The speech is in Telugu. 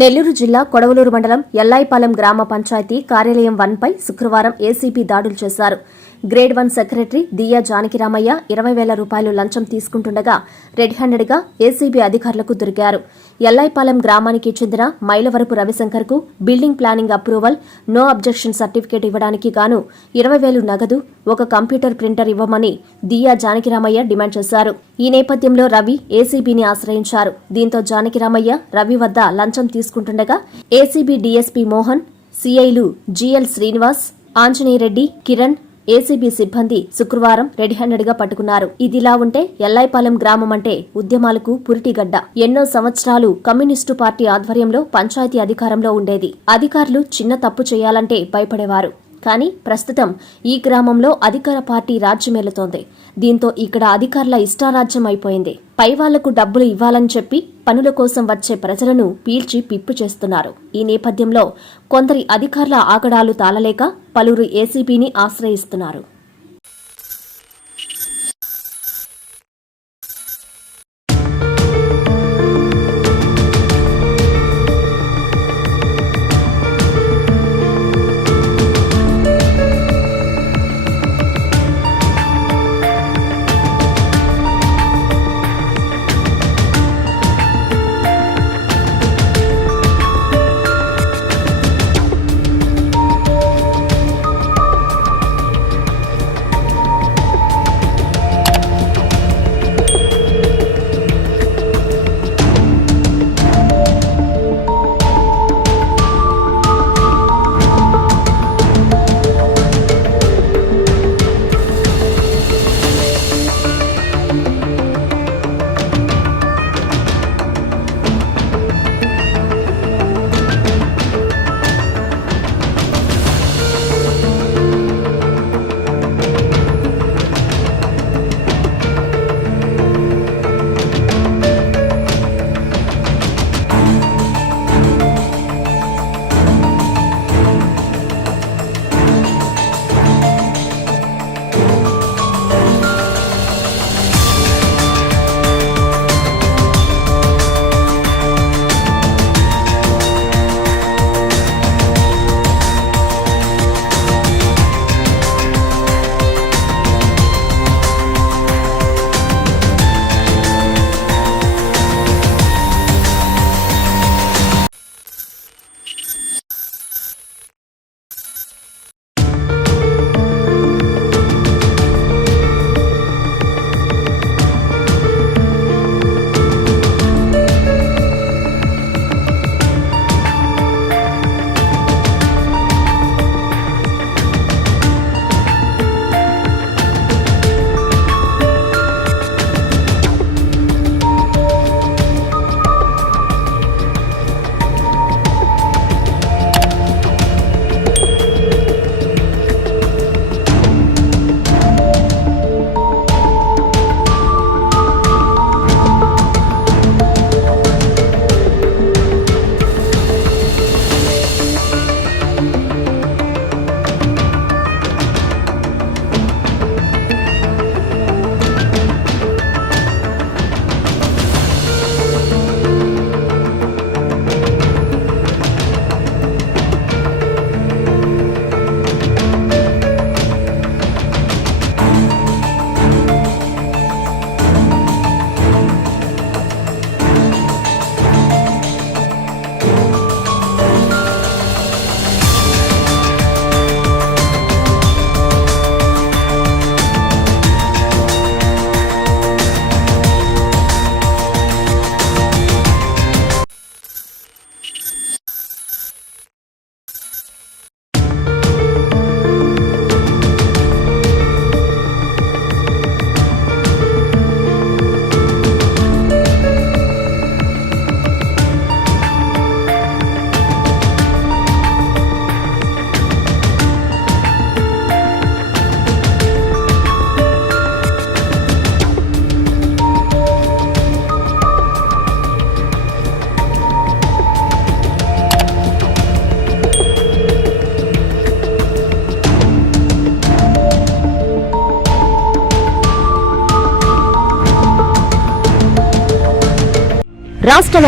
నెల్లూరు జిల్లా కొడవలూరు మండలం ఎల్లాయిపాలెం గ్రామ పంచాయతీ కార్యాలయం 1 పై శుక్రవారం ఏసీబీ దాడులు చేశారు. గ్రేడ్ 1 సెక్రటరీ దియ్యా జానకిరామయ్య 20,000 రూపాయలు లంచం తీసుకుంటుండగా రెడ్ హ్యాండెడ్ గా ఏసీబీ అధికారులకు దొరికారు. ఎల్లాయిపాలెం గ్రామానికి చెందిన మైలవరపు రవిశంకర్ కు building planning approval, no objection certificate ఇవ్వడానికి గాను 20,000 నగదు, ఒక కంప్యూటర్ ప్రింటర్ ఇవ్వమని దియ్యా జానకిరామయ్య డిమాండ్ చేశారు. ఈ నేపథ్యంలో రవి ఏసీబీని ఆశ్రయించారు. దీంతో జానకిరామయ్య రవి వద్ద లంచం తీసుకుంటుండగా ఏసీబీ డీఎస్పీ మోహన్, సీఐలు జీఎల్ శ్రీనివాస్, ఆంజనేయరెడ్డి, కిరణ్, ఏసీబీ సిబ్బంది శుక్రవారం రెడ్ హ్యాండెడ్ గా పట్టుకున్నారు. ఇదిలా ఉంటే ఎల్లాయిపాలెం గ్రామం అంటే ఉద్యమాలకు పురిటిగడ్డ. ఎన్నో సంవత్సరాలు కమ్యూనిస్టు పార్టీ ఆధ్వర్యంలో పంచాయతీ అధికారంలో ఉండేది. అధికారులు చిన్న తప్పు చేయాలంటే భయపడేవారు. కానీ ప్రస్తుతం ఈ గ్రామంలో అధికార పార్టీ రాజ్యమేలుతోంది. దీంతో ఇక్కడ అధికారుల ఇష్టారాజ్యం అయిపోయింది. పైవాళ్లకు డబ్బులు ఇవ్వాలని చెప్పి పనుల కోసం వచ్చే ప్రజలను పీల్చి పిప్పు చేస్తున్నారు. ఈ నేపథ్యంలో కొందరి అధికారుల ఆగడాలు తాళలేక పలువురు ఏసీబీని ఆశ్రయిస్తున్నారు. రాష్ట్ర